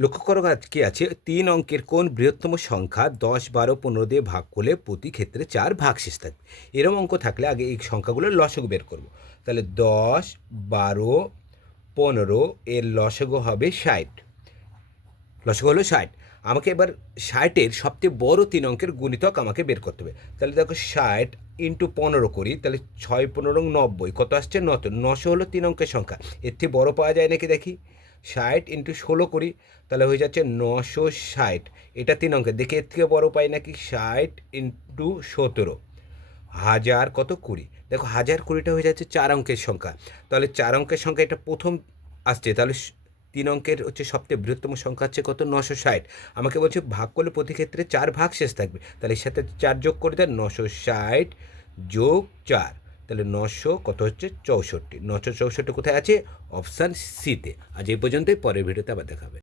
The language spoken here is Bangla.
লক্ষ্য করো কি আছে? তিন অঙ্কের কোন বৃহত্তম সংখ্যা দশ, বারো, পনেরো দিয়ে ভাগ করলে প্রতি ক্ষেত্রে চার ভাগ শেষ থাকবে। এরম অঙ্ক থাকলে আগে এই সংখ্যাগুলোর লসক বের করব। তাহলে দশ, বারো, পনেরো, এর লসগো হবে ষাট। লসগো হলো ষাট। আমাকে এবার ষাটের সবচেয়ে বড় তিন অঙ্কের গুণিতক আমাকে বের করতে হবে। তাহলে দেখো ষাট ইন্টু পনেরো করি, তাহলে ছয়, পনেরো, নব্বই। কত আসছে? নত নশো হলো তিন অঙ্কের সংখ্যা। এর থেকে বড় পাওয়া যায় নাকি দেখি? ষাট ইন্টু ষোলো করি, তাহলে হয়ে যাচ্ছে নশো ষাট। এটা তিন অঙ্কের। দেখি এর থেকে বড় পাই নাকি ষাট ইন্টু সতেরো। হাজার কত কুড়ি? দেখো হাজার কুড়িটা হয়ে যাচ্ছে চার অঙ্কের সংখ্যা। তাহলে চার অঙ্কের সংখ্যা এটা প্রথম আসছে, তাহলে তিন অঙ্কের হচ্ছে সবচেয়ে বৃহত্তম সংখ্যা হচ্ছে কত? নশো ষাট। আমাকে বলছে ভাগ করলে প্রতি ক্ষেত্রে চার ভাগ শেষ থাকবে। তাহলে এর সাথে চার যোগ করে দেন নশো ষাট যোগ চার। তাহলে নশো কত হচ্ছে? চৌষট্টি। নশো চৌষট্টি কোথায় আছে? অপশান সিতে। আজ এই পর্যন্তই, পরের ভিডিওতে আবার দেখাবে